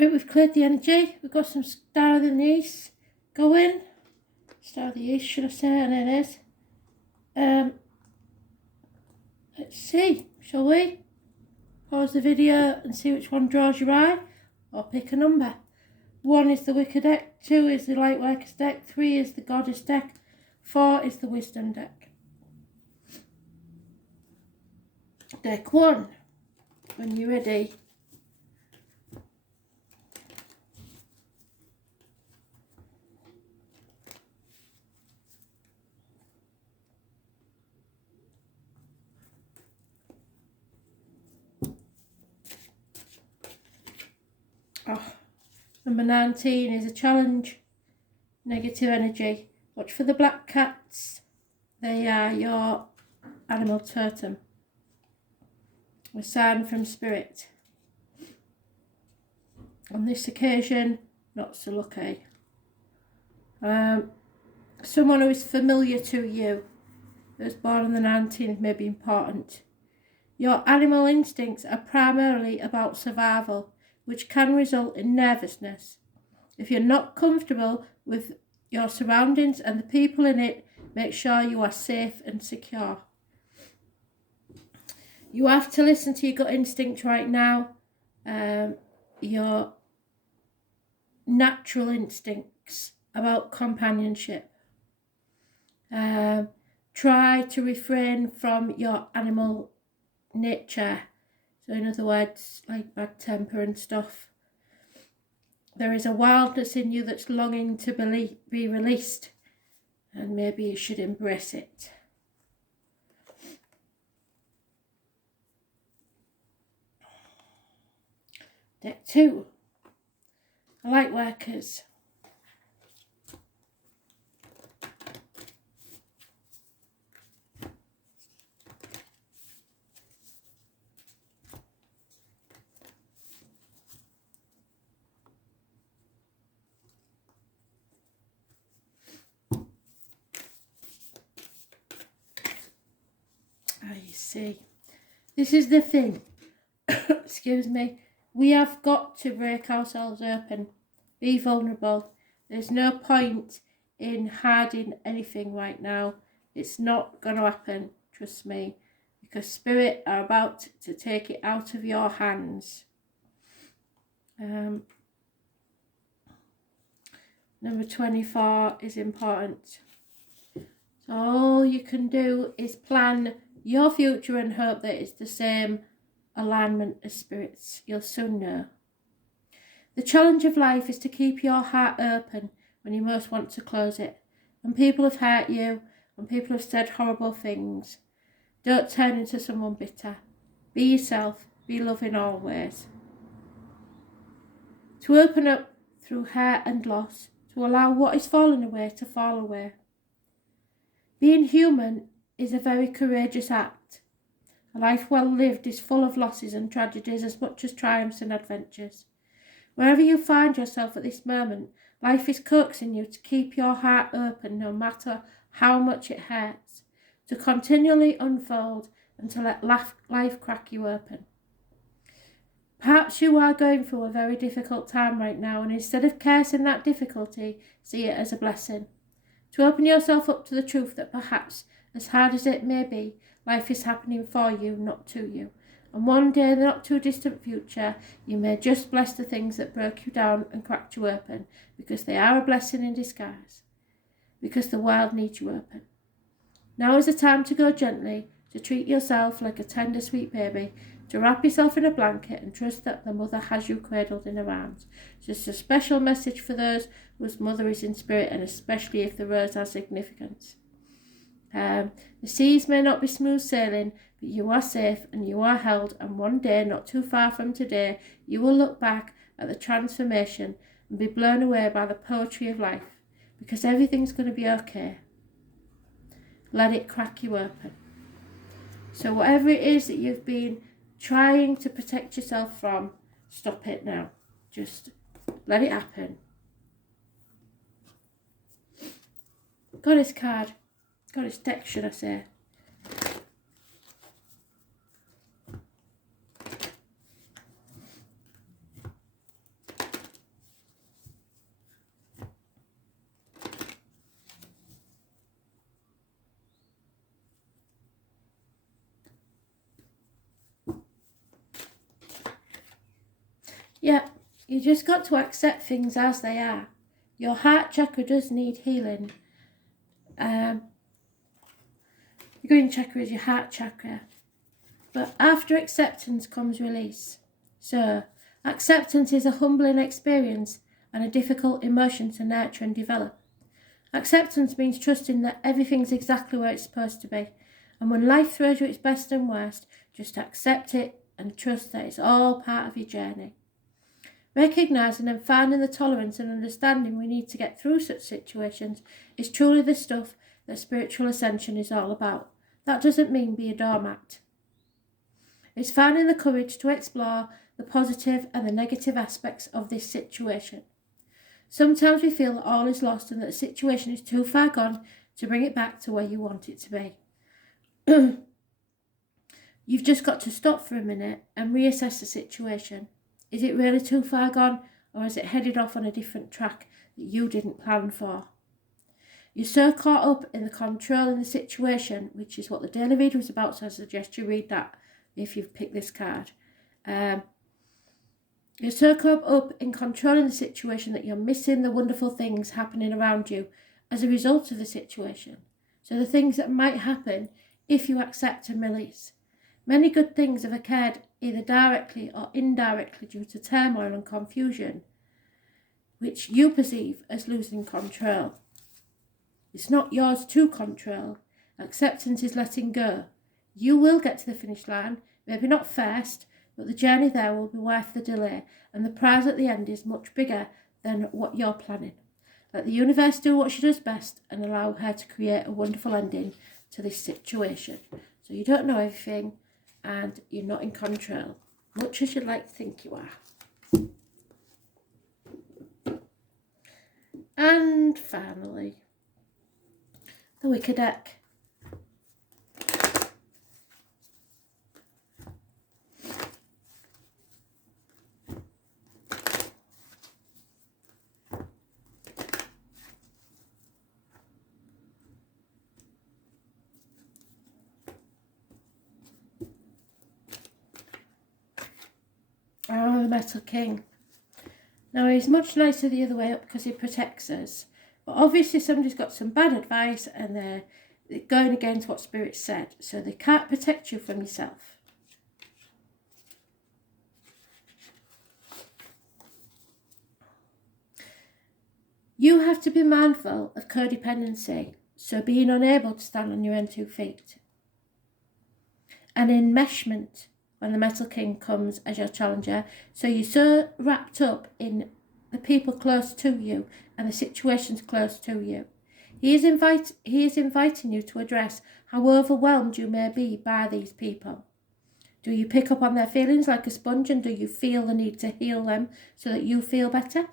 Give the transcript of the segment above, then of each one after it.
Right, we've cleared the energy. We've got some Star of the East going. Star of the East, should I say, and it is. Let's see, shall we? Pause the video and see which one draws your eye, or pick a number. 1 is the Wicker deck, 2 is the Lightworkers deck, 3 is the Goddess deck, 4 is the Wisdom deck. Deck 1, when you're ready. Number 19 is a challenge, negative energy. Watch for the black cats. They are your animal totem. A sign from spirit. On this occasion, not so lucky. Someone who is familiar to you, who was born on the 19th, may be important. Your animal instincts are primarily about survival, which can result in nervousness. If you're not comfortable with your surroundings and the people in it, make sure you are safe and secure. You have to listen to your gut instinct right now, your natural instincts about companionship. Try to refrain from your animal nature. So in other words, like bad temper and stuff. There is a wildness in you that's longing to be released, and maybe you should embrace it. Deck 2, Lightworkers. You see, this is the thing. Excuse me. We have got to break ourselves open. Be vulnerable. There's no point in hiding anything right now. It's not going to happen, trust me, because Spirit are about to take it out of your hands. Number 24 is important. So all you can do is plan your future and hope that it's the same alignment as spirits. You'll soon know. The challenge of life is to keep your heart open when you most want to close it. When people have hurt you, when people have said horrible things, don't turn into someone bitter. Be yourself. Be loving always. To open up through hurt and loss, to allow what is falling away to fall away. Being human is a very courageous act. A life well lived is full of losses and tragedies as much as triumphs and adventures. Wherever you find yourself at this moment, life is coaxing you to keep your heart open no matter how much it hurts, to continually unfold and to let life crack you open. Perhaps you are going through a very difficult time right now, and instead of cursing that difficulty, see it as a blessing. To open yourself up to the truth that perhaps, as hard as it may be, life is happening for you, not to you. And one day in the not too distant future, you may just bless the things that broke you down and cracked you open, because they are a blessing in disguise. Because the world needs you open. Now is the time to go gently, to treat yourself like a tender sweet baby, to wrap yourself in a blanket and trust that the mother has you cradled in her arms. Just a special message for those whose mother is in spirit, and especially if the rose has significance. The seas may not be smooth sailing, but you are safe and you are held, and one day, not too far from today, you will look back at the transformation and be blown away by the poetry of life, because everything's going to be okay. Let it crack you open. So whatever it is that you've been trying to protect yourself from, stop it now. Just let it happen. Goddess card. Goddess deck, should I say. Yeah, you just got to accept things as they are. Your heart chakra does need healing. Your green chakra is your heart chakra. But after acceptance comes release. So, acceptance is a humbling experience and a difficult emotion to nurture and develop. Acceptance means trusting that everything's exactly where it's supposed to be. And when life throws you its best and worst, just accept it and trust that it's all part of your journey. Recognising and finding the tolerance and understanding we need to get through such situations is truly the stuff that spiritual ascension is all about. That doesn't mean be a doormat. It's finding the courage to explore the positive and the negative aspects of this situation. Sometimes we feel that all is lost and that the situation is too far gone to bring it back to where you want it to be. You've just got to stop for a minute and reassess the situation. Is it really too far gone, or is it headed off on a different track that you didn't plan for? You're so caught up in the control in the situation, which is what the daily reader is about, so I suggest you read that if you've picked this card. You're so caught up in controlling the situation that you're missing the wonderful things happening around you as a result of the situation. So the things that might happen if you accept and release. Many good things have occurred either directly or indirectly due to turmoil and confusion, which you perceive as losing control. It's not yours to control. Acceptance is letting go. You will get to the finish line, maybe not first, but the journey there will be worth the delay, and the prize at the end is much bigger than what you're planning. Let the universe do what she does best and allow her to create a wonderful ending to this situation. So you don't know everything and you're not in control, much as you'd like to think you are. And finally, the Wicker deck. Oh, the Metal King. Now, he's much nicer the other way up because he protects us. But obviously somebody's got some bad advice and they're going against what Spirit said. So they can't protect you from yourself. You have to be mindful of codependency. So being unable to stand on your own 2 feet. And enmeshment. When the Metal King comes as your challenger. So you're so wrapped up in the people close to you and the situations close to you. He is inviting you to address how overwhelmed you may be by these people. Do you pick up on their feelings like a sponge, and do you feel the need to heal them so that you feel better?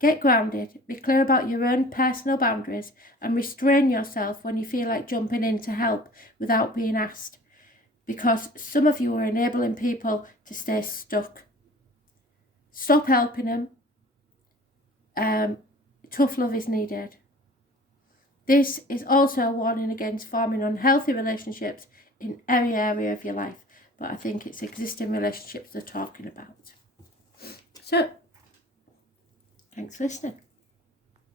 Get grounded, be clear about your own personal boundaries, and restrain yourself when you feel like jumping in to help without being asked. Because some of you are enabling people to stay stuck. Stop helping them. Tough love is needed. This is also a warning against forming unhealthy relationships in every area of your life. But I think it's existing relationships they're talking about. So, thanks for listening.